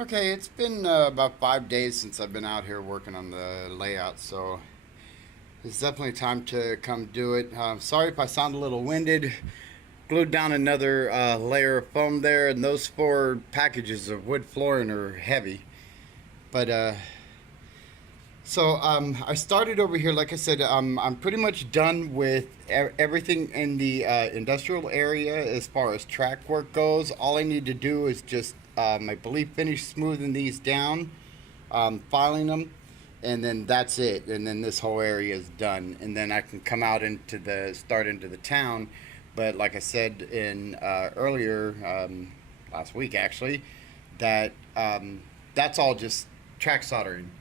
Okay, it's been about 5 days since I've been out here working on the layout, so it's definitely time to come do it. Sorry if I sound a little winded. Glued down another layer of foam there, and those four packages of wood flooring are heavy. But I started over here. Like I said, I'm pretty much done with everything in the industrial area as far as track work goes. All I need to do is just, I believe, finish smoothing these down, filing them, and then that's it. And then this whole area is done. And then I can come out start into the town. But like I said in earlier last week, actually, that that's all just track soldering.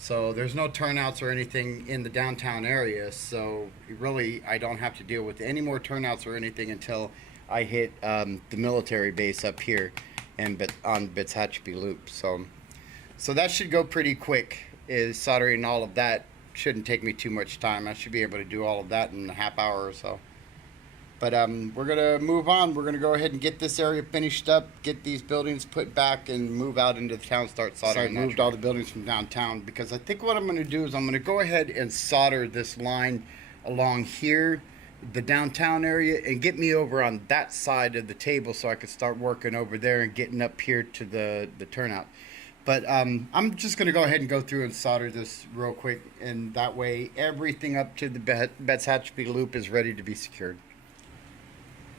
So there's no turnouts or anything in the downtown area. So really, I don't have to deal with any more turnouts or anything until I hit the military base up here, and on Betzville Loop. So that should go pretty quick. Is soldering all of that shouldn't take me too much time. I should be able to do all of that in a half hour or so. But we're going to move on. We're going to go ahead and get this area finished up, get these buildings put back, and move out into the town, start soldering. So I moved all the buildings from downtown because I think what I'm going to do is I'm going to go ahead and solder this line along here, the downtown area, and get me over on that side of the table so I could start working over there and getting up here to the turnout. But I'm just going to go ahead and go through and solder this real quick, and that way everything up to the Betzville Loop is ready to be secured.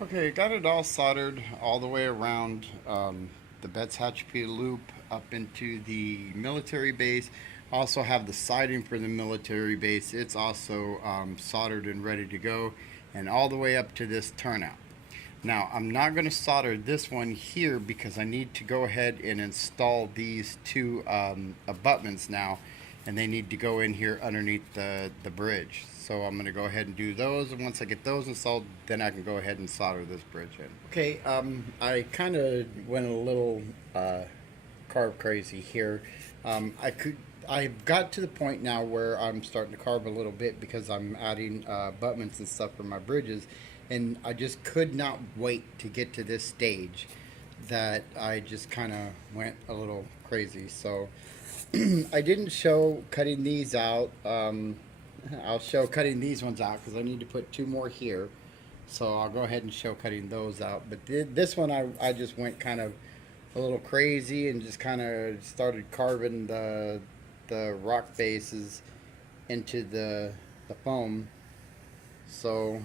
Okay, got it all soldered all the way around the Betzville Loop up into the military base. Also have the siding for the military base. It's also soldered and ready to go, and all the way up to this turnout. Now, I'm not going to solder this one here because I need to go ahead and install these two abutments now, and they need to go in here underneath the bridge. So I'm going to go ahead and do those, and once I get those installed, then I can go ahead and solder this bridge in. Okay, I kind of went a little carve crazy here. I've got to the point now where I'm starting to carve a little bit because I'm adding abutments and stuff for my bridges, and I just could not wait to get to this stage that I just kind of went a little crazy. So I didn't show cutting these out. I'll show cutting these ones out because I need to put two more here. So I'll go ahead and show cutting those out. But this one I just went kind of a little crazy and just kind of started carving the rock faces into the foam. So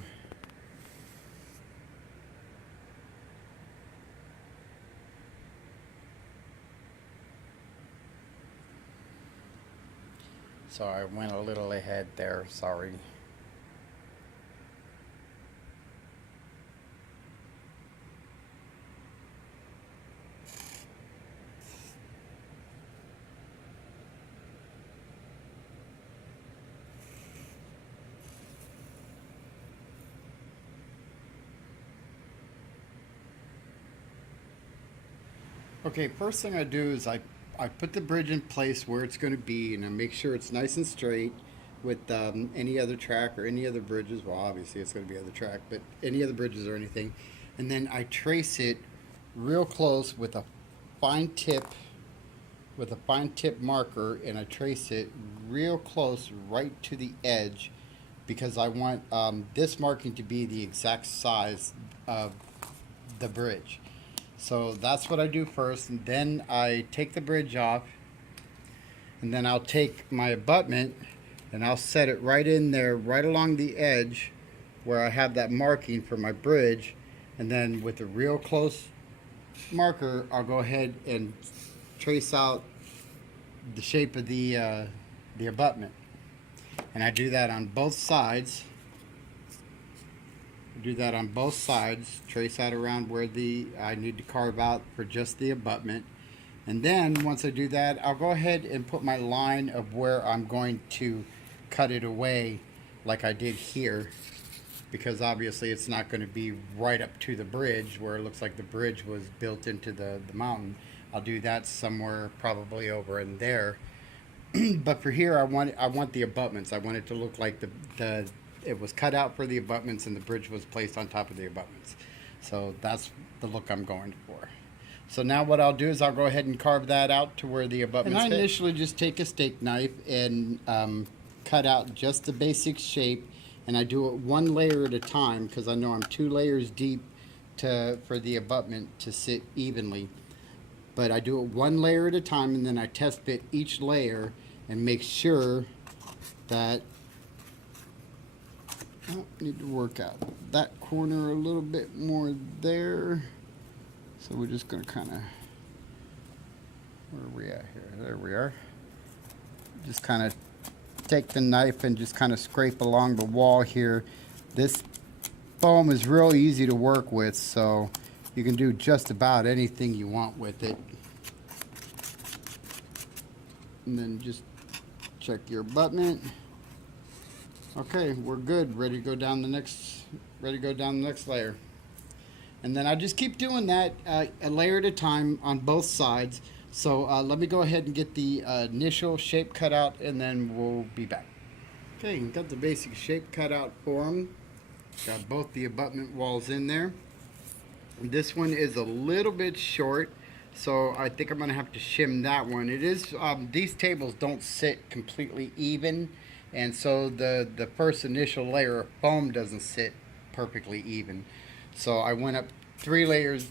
I went a little ahead there, sorry. Okay, first thing I do is I put the bridge in place where it's going to be, and I make sure it's nice and straight with any other track or any other bridges. Well, obviously it's going to be other track, but any other bridges or anything. And then I trace it real close with a fine tip marker, and I trace it real close right to the edge because I want this marking to be the exact size of the bridge. So that's what I do first, and then I take the bridge off, and then I'll take my abutment and I'll set it right in there, right along the edge where I have that marking for my bridge, and then with a real close marker I'll go ahead and trace out the shape of the abutment. And I do that on both sides. Trace out around where I need to carve out for just the abutment. And then once I do that, I'll go ahead and put my line of where I'm going to cut it away like I did here, because obviously it's not going to be right up to the bridge where it looks like the bridge was built into the mountain. I'll do that somewhere probably over in there. But for here, I want the abutments. I want it to look like it was cut out for the abutments and the bridge was placed on top of the abutments. So that's the look I'm going for. So now what I'll do is I'll go ahead and carve that out to where the abutments fit. And I initially just take a steak knife and cut out just the basic shape, and I do it one layer at a time because I know I'm 2 layers deep for the abutment to sit evenly. But I do it one layer at a time, and then I test fit each layer and make sure that I need to work out that corner a little bit more there. So we're just going to kind of, where are we at here? There we are. Just kind of take the knife and just kind of scrape along the wall here. This foam is real easy to work with, so you can do just about anything you want with it. And then just check your abutment. Okay, we're good. Ready to go down the next layer. And then I just keep doing that a layer at a time on both sides. So let me go ahead and get the initial shape cut out, and then we'll be back. Okay, got the basic shape cut out for them. Got both the abutment walls in there. And this one is a little bit short, so I think I'm going to have to shim that one. It is these tables don't sit completely even, and so the first initial layer of foam doesn't sit perfectly even. So I went up 3 layers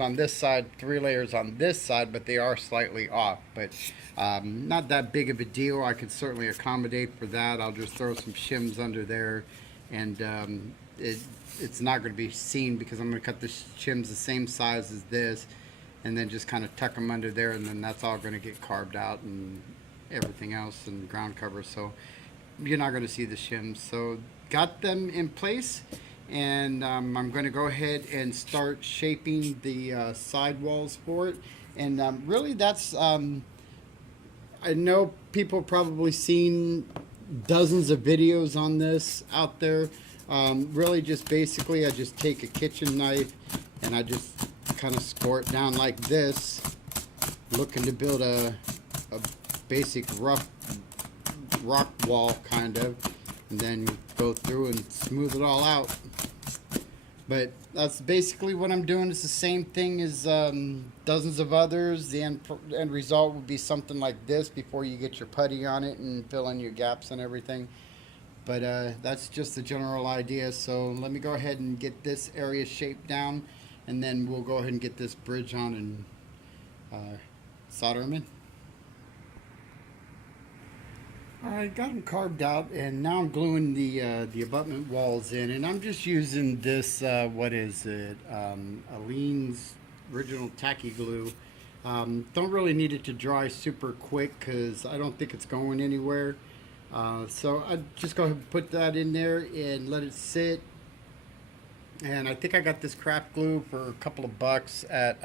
on this side, 3 layers on this side, but they are slightly off. But not that big of a deal. I could certainly accommodate for that. I'll just throw some shims under there, and it's not going to be seen because I'm going to cut the shims the same size as this, and then just kind of tuck them under there, and then that's all going to get carved out and everything else and ground cover. So you're not going to see the shims. So got them in place. And I'm going to go ahead and start shaping the side walls for it. And really that's, I know people probably seen dozens of videos on this out there. Really just basically I just take a kitchen knife and I just kind of score it down like this, looking to build a basic rough rock wall kind of, and then go through and smooth it all out. But that's basically what I'm doing. It's the same thing as dozens of others. The end result will be something like this before you get your putty on it and fill in your gaps and everything. But that's just the general idea. So let me go ahead and get this area shaped down, and then we'll go ahead and get this bridge on and solder them in. I got them carved out, and now I'm gluing the abutment walls in, and I'm just using this, what is it, Aleene's original tacky glue. Don't really need it to dry super quick because I don't think it's going anywhere. So I just go ahead and put that in there and let it sit. And I think I got this craft glue for a couple of bucks at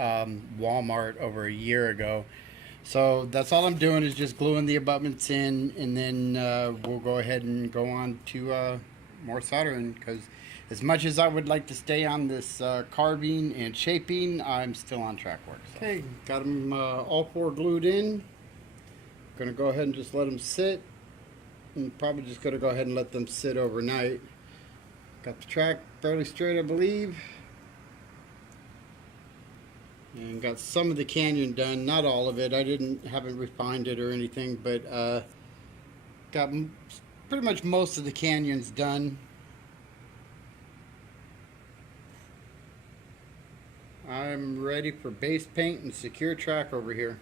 Walmart over a year ago. So that's all I'm doing is just gluing the abutments in, and then we'll go ahead and go on to more soldering, because as much as I would like to stay on this carving and shaping, I'm still on track work. So. Okay, got them all 4 glued in. Gonna go ahead and just let them sit, and probably just gonna go ahead and let them sit overnight. Got the track fairly straight, I believe. And got some of the canyon done, not all of it. I haven't refined it or anything, but got pretty much most of the canyons done. I'm ready for base paint and secure track over here.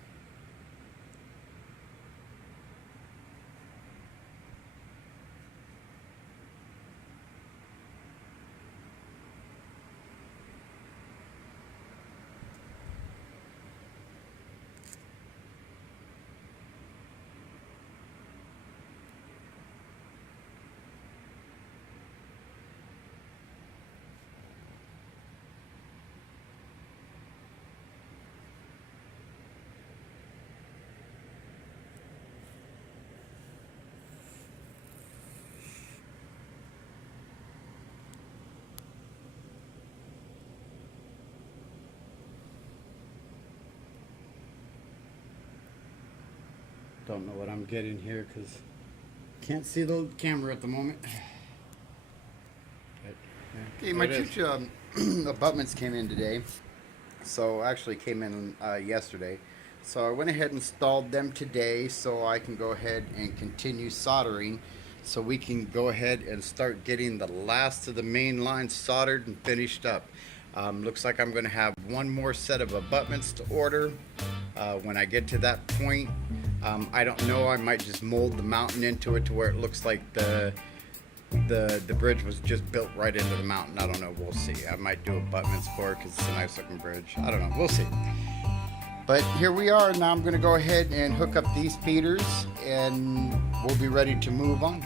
Don't know what I'm getting here because can't see the camera at the moment. But, yeah, okay, my two abutments came in today. So actually came in yesterday. So I went ahead and installed them today so I can go ahead and continue soldering so we can go ahead and start getting the last of the main line soldered and finished up. Looks like I'm going to have one more set of abutments to order. When I get to that point, I don't know, I might just mold the mountain into it to where it looks like the bridge was just built right into the mountain. I don't know, we'll see. I might do abutments for it because it's a nice looking bridge. I don't know, we'll see. But here we are. Now I'm going to go ahead and hook up these feeders and we'll be ready to move on.